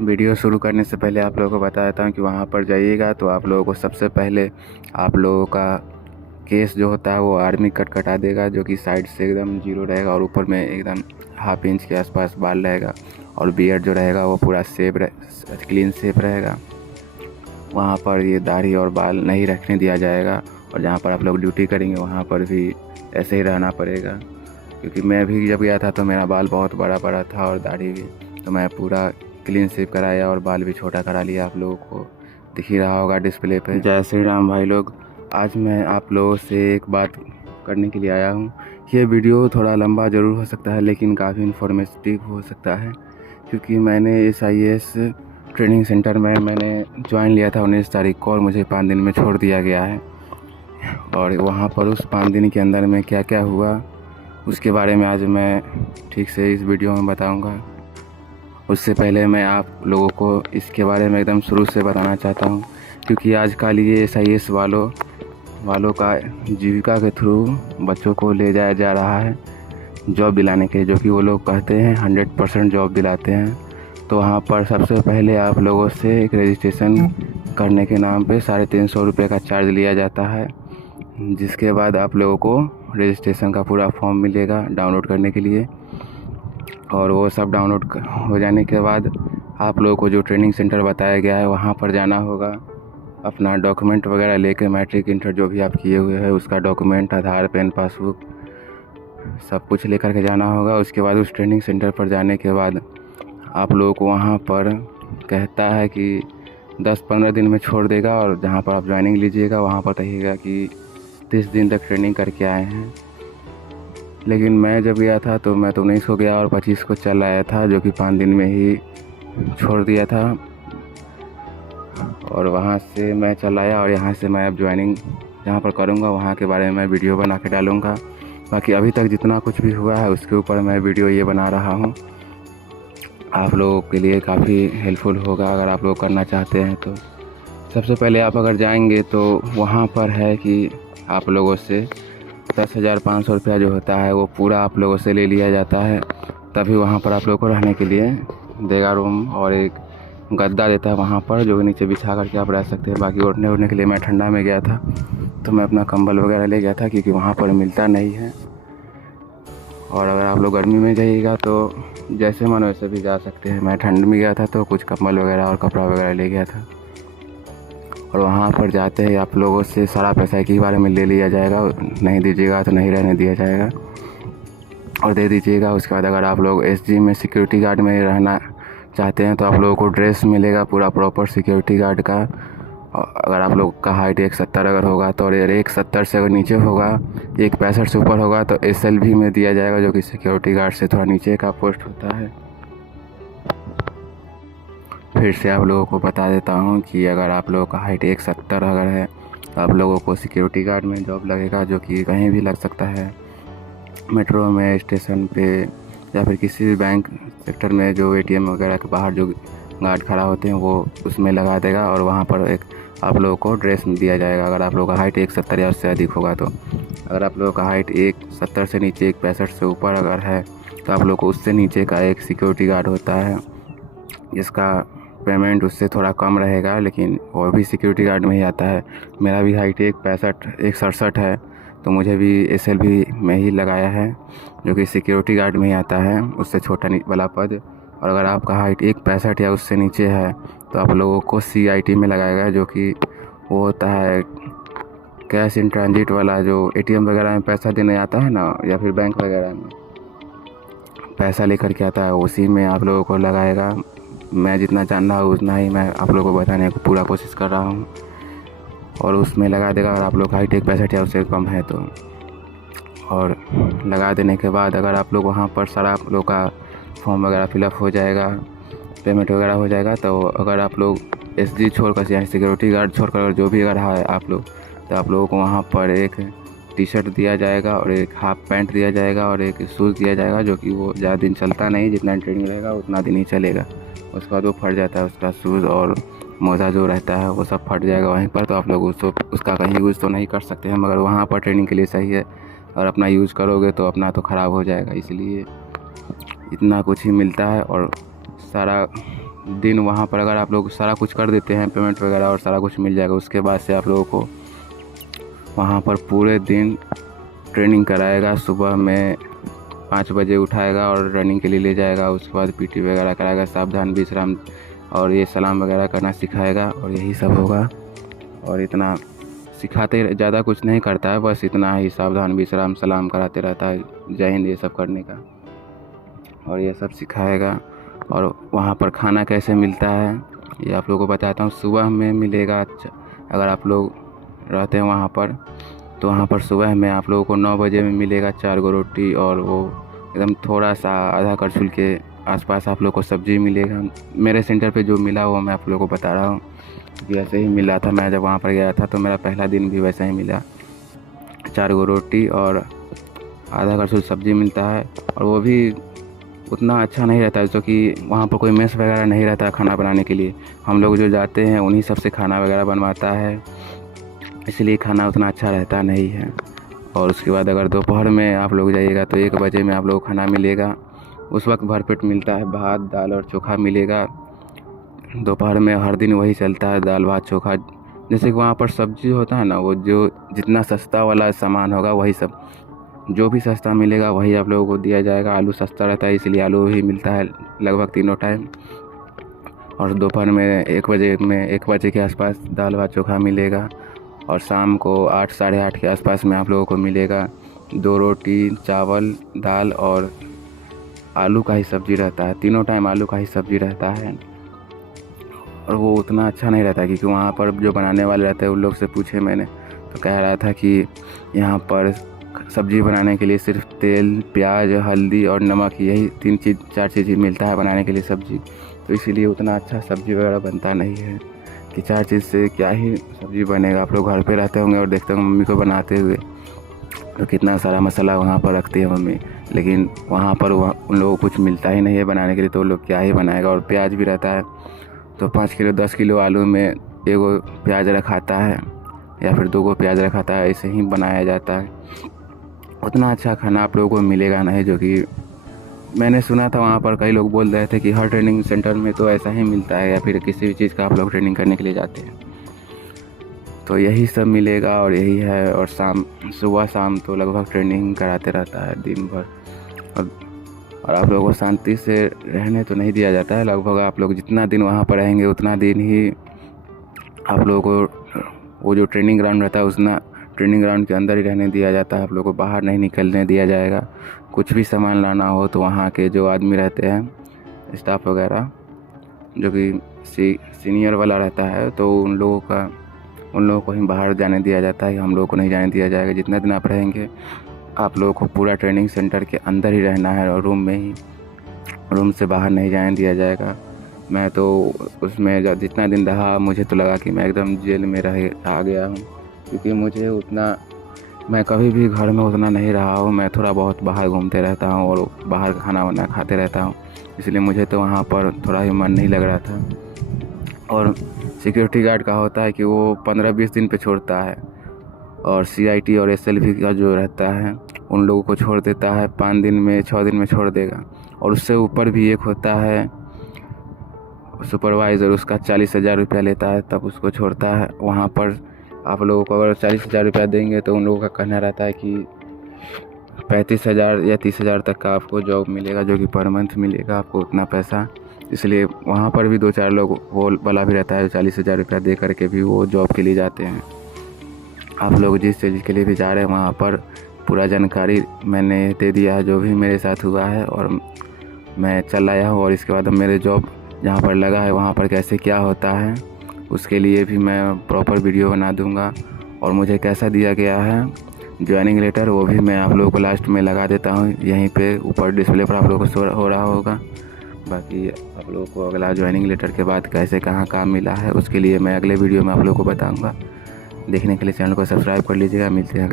Video शुरू करने से पहले आप लोगों को बता देता हूँ कि वहाँ पर जाइएगा तो आप लोगों को सबसे पहले आप लोगों का केस जो होता है वो आर्मी कट कटा देगा, जो कि साइड से एकदम जीरो रहेगा और ऊपर में एकदम हाफ इंच के आसपास बाल रहेगा। और बियर्ड जो रहेगा वो पूरा क्लीन शेप रहेगा। वहाँ पर ये दाढ़ी और बाल नहीं रखने दिया जाएगा। और जहाँ पर आप लोग ड्यूटी करेंगे वहाँ पर भी ऐसे ही रहना पड़ेगा, क्योंकि मैं भी जब गया था तो मेरा बाल बहुत बड़ा बड़ा था और दाढ़ी भी, तो मैं पूरा क्लीन शेव कराया और बाल भी छोटा करा लिया। आप लोगों को दिख ही रहा होगा डिस्प्ले पे। जय श्री राम भाई लोग, आज मैं आप लोगों से एक बात करने के लिए आया हूँ। ये वीडियो थोड़ा लंबा ज़रूर हो सकता है लेकिन काफ़ी इन्फॉर्मेटिव हो सकता है, क्योंकि मैंने SIS ट्रेनिंग सेंटर में मैंने ज्वाइन लिया था 19 तारीख को और मुझे 5 दिन में छोड़ दिया गया है। और वहाँ पर उस 5 दिन के अंदर में क्या क्या हुआ उसके बारे में आज मैं ठीक से इस वीडियो में बताऊंगा। उससे पहले मैं आप लोगों को इसके बारे में एकदम शुरू से बताना चाहता हूं, क्योंकि आजकल ये SIS वालों का जीविका के थ्रू बच्चों को ले जाया जा रहा है जॉब दिलाने के, जो कि वो लोग कहते हैं 100% जॉब दिलाते हैं। तो वहाँ पर सबसे पहले आप लोगों से एक रजिस्ट्रेशन करने के नाम पे 350 रुपये का चार्ज लिया जाता है, जिसके बाद आप लोगों को रजिस्ट्रेशन का पूरा फॉर्म मिलेगा डाउनलोड करने के लिए। और वो सब डाउनलोड हो जाने के बाद आप लोगों को जो ट्रेनिंग सेंटर बताया गया है वहाँ पर जाना होगा। अपना डॉक्यूमेंट वगैरह लेके मैट्रिक इंटर जो भी आप किए हुए हैं उसका डॉक्यूमेंट, आधार, पेन, पासबुक सब कुछ लेकर के जाना होगा। उसके बाद उस ट्रेनिंग सेंटर पर जाने के बाद आप लोगों को वहाँ पर कहता है कि 10-15 दिन में छोड़ देगा, और जहाँ पर आप ज्वाइनिंग लीजिएगा वहाँ पर कहिएगा कि 30 दिन तक ट्रेनिंग करके आए हैं। लेकिन मैं जब गया था तो मैं तो 19 को गया और 25 को चल आया था, जो कि 5 दिन में ही छोड़ दिया था। और वहाँ से मैं चल आया और यहाँ से मैं अब ज्वाइनिंग जहाँ पर करूँगा वहाँ के बारे में मैं वीडियो बना के डालूँगा। बाकी अभी तक जितना कुछ भी हुआ है उसके ऊपर मैं वीडियो ये बना रहा हूँ। आप लोगों के लिए काफ़ी हेल्पफुल होगा अगर आप लोग करना चाहते हैं तो। सबसे पहले आप अगर जाएंगे तो वहाँ पर है कि आप लोगों से 10,500 रुपया जो होता है वो पूरा आप लोगों से ले लिया जाता है। तभी वहाँ पर आप लोगों को रहने के लिए देगा रूम, और एक गद्दा देता है वहाँ पर जो नीचे बिछा करके आप रह सकते हैं। बाकी उठने के लिए मैं ठंडा में गया था तो मैं अपना कंबल वगैरह ले गया था, क्योंकि वहाँ पर मिलता नहीं है। और अगर आप लोग गर्मी में जाइएगा तो जैसे मन वैसे भी जा सकते हैं। मैं ठंड में गया था तो कुछ कंबल वगैरह और कपड़ा वगैरह ले गया था। और वहाँ पर जाते ही आप लोगों से सारा पैसा एक ही बारे में ले लिया जाएगा, नहीं दीजिएगा तो नहीं रहने दिया जाएगा, और दे दीजिएगा। उसके बाद अगर आप लोग SG में सिक्योरिटी गार्ड में रहना चाहते हैं तो आप लोगों को ड्रेस मिलेगा पूरा प्रॉपर सिक्योरिटी गार्ड का। और अगर आप लोग का हाइट 170 अगर होगा तो, और 170 से अगर नीचे होगा, 165 से ऊपर होगा तो SLV में दिया जाएगा, जो कि सिक्योरिटी गार्ड से थोड़ा नीचे का पोस्ट होता है। फिर से आप लोगों को बता देता हूँ कि अगर आप लोगों का हाइट 170 अगर है तो आप लोगों को सिक्योरिटी गार्ड में जॉब लगेगा, जो कि कहीं भी लग सकता है, मेट्रो में, स्टेशन पे, या फिर किसी भी बैंक सेक्टर में जो ATM वगैरह के बाहर जो गार्ड खड़ा होते हैं वो उसमें लगा देगा। और वहाँ पर एक आप लोगों को ड्रेस दिया जाएगा अगर आप लोगों का हाइट 170 या उससे अधिक होगा तो। अगर आप लोगों का हाइट 170 से नीचे 165 से ऊपर अगर है तो आप लोग को उससे नीचे का एक सिक्योरिटी गार्ड होता है, जिसका पेमेंट उससे थोड़ा कम रहेगा, लेकिन वो भी सिक्योरिटी गार्ड में ही आता है। मेरा भी हाइट 167 है तो मुझे भी SLV में ही लगाया है, जो कि सिक्योरिटी गार्ड में ही आता है, उससे छोटा वाला पद। और अगर आपका हाइट 165 या उससे नीचे है तो आप लोगों को CIT में लगाएगा, जो कि वो होता है कैश इन ट्रांजिट वाला, जो ATM वगैरह में पैसा देने आता है ना, या फिर बैंक वगैरह में पैसा लेकर के आता है, उसी में आप लोगों को लगाएगा। मैं जितना जान रहा हूँ उतना ही मैं आप लोगों को बताने की पूरा कोशिश कर रहा हूँ, और उसमें लगा देगा अगर आप लोग हाइट 165 या उससे कम है तो। और लगा देने के बाद अगर आप लोग वहाँ पर सारा आप लोग का फॉर्म वगैरह फिलअप हो जाएगा, पेमेंट वगैरह हो जाएगा, तो अगर आप लोग SG छोड़कर यानी सिक्योरिटी गार्ड छोड़कर जो भी अगर है आप लोग, तो आप लोगों को वहाँ पर एक टी-शर्ट दिया जाएगा और एक हाफ पैंट दिया जाएगा और एक शूज़ दिया जाएगा, जो कि वो ज़्यादा दिन चलता नहीं, जितना ट्रेनिंग रहेगा उतना दिन ही चलेगा। उसके बाद वो फट जाता है उसका शूज़, और मोज़ा जो रहता है वो सब फट जाएगा वहीं पर। तो आप लोग उसका कहीं यूज़ तो नहीं कर सकते हैं, मगर वहाँ पर ट्रेनिंग के लिए सही है। और अपना यूज़ करोगे तो अपना तो ख़राब हो जाएगा, इसलिए इतना कुछ ही मिलता है। और सारा दिन वहाँ पर अगर आप लोग सारा कुछ कर देते हैं, पेमेंट वगैरह और सारा कुछ मिल जाएगा, उसके बाद से आप लोगों को वहाँ पर पूरे दिन ट्रेनिंग कराएगा। सुबह में 5 बजे उठाएगा और रनिंग के लिए ले जाएगा। उसके बाद पीटी वगैरह कराएगा, सावधान विश्राम और ये सलाम वगैरह करना सिखाएगा, और यही सब होगा। और इतना सिखाते, ज़्यादा कुछ नहीं करता है, बस इतना ही सावधान विश्राम सलाम कराते रहता है, जय हिंद ये सब करने का, और ये सब सिखाएगा। और वहाँ पर खाना कैसे मिलता है ये आप लोगों को बताता हूँ। सुबह में मिलेगा, अगर आप लोग रहते हैं वहाँ पर, तो वहाँ पर सुबह में आप लोगों को 9 बजे में मिलेगा 4 गो रोटी, और वो एकदम थोड़ा सा आधा कड़छुल के आसपास आप लोग को सब्ज़ी मिलेगा। मेरे सेंटर पे जो मिला वो मैं आप लोगों को बता रहा हूँ कि ऐसे ही मिला था। मैं जब वहाँ पर गया था तो मेरा पहला दिन भी वैसा ही मिला, 4 गो रोटी और आधा कड़छुल सब्ज़ी मिलता है। और वो भी उतना अच्छा नहीं रहता है, क्योंकि वहाँ पर कोई मेस वगैरह नहीं रहता खाना बनाने के लिए। हम लोग जो जाते हैं उन्हीं सब से खाना वगैरह बनवाता है, इसलिए खाना उतना अच्छा रहता नहीं है। और उसके बाद अगर दोपहर में आप लोग जाइएगा तो 1 बजे में आप लोग को खाना मिलेगा। उस वक्त भरपेट मिलता है, भात दाल और चोखा मिलेगा। दोपहर में हर दिन वही चलता है, दाल भात चोखा। जैसे कि वहाँ पर सब्ज़ी होता है ना, वो जो जितना सस्ता वाला सामान होगा वही सब, जो भी सस्ता मिलेगा वही आप लोगों को दिया जाएगा। आलू सस्ता रहता है इसलिए आलू ही मिलता है लगभग तीनों टाइम। और दोपहर में 1 बजे के आसपास दाल भात चोखा मिलेगा। और शाम को 8 साढ़े 8 के आसपास में आप लोगों को मिलेगा 2 रोटी चावल दाल और आलू का ही सब्ज़ी रहता है। तीनों टाइम आलू का ही सब्ज़ी रहता है। और वो उतना अच्छा नहीं रहता, क्योंकि वहाँ पर जो बनाने वाले रहते हैं उन लोग से पूछे मैंने, तो कह रहा था कि यहाँ पर सब्ज़ी बनाने के लिए सिर्फ तेल प्याज हल्दी और नमक, यही 4 चीज़ ही मिलता है बनाने के लिए सब्ज़ी। तो इसीलिए उतना अच्छा सब्ज़ी वगैरह बनता नहीं है कि 4 चीज़ से क्या ही सब्ज़ी बनेगा। आप लोग घर पे रहते होंगे और देखते होंगे मम्मी को बनाते हुए, तो कितना सारा मसाला वहाँ पर रखती है मम्मी, लेकिन वहाँ पर उन लोगों को कुछ मिलता ही नहीं है बनाने के लिए, तो वो लोग क्या ही बनाएगा। और प्याज भी रहता है, तो 5 किलो 10 किलो आलू में 1 प्याज रखाता है या फिर 2 प्याज रखाता है, ऐसे ही बनाया जाता है। उतना अच्छा खाना आप लोगों को मिलेगा नहीं, जो कि मैंने सुना था वहाँ पर कई लोग बोल रहे थे कि हर ट्रेनिंग सेंटर में तो ऐसा ही मिलता है, या फिर किसी भी चीज़ का आप लोग ट्रेनिंग करने के लिए जाते हैं तो यही सब मिलेगा और यही है। और सुबह शाम तो लगभग ट्रेनिंग कराते रहता है दिन भर। और आप लोगों को शांति से रहने तो नहीं दिया जाता है। लगभग आप लोग जितना दिन वहाँ पर रहेंगे उतना दिन ही आप लोगों को वो जो ट्रेनिंग ग्राउंड रहता है उतना ट्रेनिंग ग्राउंड के अंदर ही रहने दिया जाता है। आप लोगों को बाहर नहीं निकलने दिया जाएगा। कुछ भी सामान लाना हो तो वहाँ के जो आदमी रहते हैं स्टाफ वगैरह, जो कि सीनियर वाला रहता है, तो उन लोगों को ही बाहर जाने दिया जाता है, हम लोगों को नहीं जाने दिया जाएगा। जितना दिन आप रहेंगे आप लोगों को पूरा ट्रेनिंग सेंटर के अंदर ही रहना है और रूम में ही, रूम से बाहर नहीं जाने दिया जाएगा। मैं तो उसमें जितना दिन रहा मुझे तो लगा कि मैं एकदम जेल में आ गया हूँ, क्योंकि मैं कभी भी घर में उतना नहीं रहा हूँ। मैं थोड़ा बहुत बाहर घूमते रहता हूँ और बाहर खाना वाना खाते रहता हूँ, इसलिए मुझे तो वहाँ पर थोड़ा भी मन नहीं लग रहा था। और सिक्योरिटी गार्ड का होता है कि वो 15-20 दिन पे छोड़ता है, और CIT और SLV का जो रहता है उन लोगों को छोड़ देता है 5 दिन में 6 दिन में छोड़ देगा। और उससे ऊपर भी एक होता है सुपरवाइज़र, उसका 40,000 रुपया लेता है तब उसको छोड़ता है। वहाँ पर आप लोगों को अगर 40,000 रुपया देंगे तो उन लोगों का कहना रहता है कि 35,000 या 30,000 तक का आपको जॉब मिलेगा, जो कि पर मंथ मिलेगा आपको उतना पैसा। इसलिए वहाँ पर भी 2-4 लोग वो वाला भी रहता है, 40,000 रुपया दे करके भी वो जॉब के लिए जाते हैं। आप लोग जिस चीज़ के लिए भी जा रहे हैं वहाँ पर पूरा जानकारी मैंने दे दिया है, जो भी मेरे साथ हुआ है, और मैं चल आया हूँ। और इसके बाद मेरे जॉब जहाँ पर लगा है वहाँ पर कैसे क्या होता है उसके लिए भी मैं प्रॉपर वीडियो बना दूँगा। और मुझे कैसा दिया गया है ज्वाइनिंग लेटर वो भी मैं आप लोगों को लास्ट में लगा देता हूँ, यहीं पे ऊपर डिस्प्ले पर आप लोगों को शो हो रहा होगा। बाकी आप लोगों को अगला ज्वाइनिंग लेटर के बाद कैसे कहाँ काम मिला है उसके लिए मैं अगले वीडियो में आप लोगों को बताऊँगा। देखने के लिए चैनल को सब्सक्राइब कर लीजिएगा। मिलते हैं अगले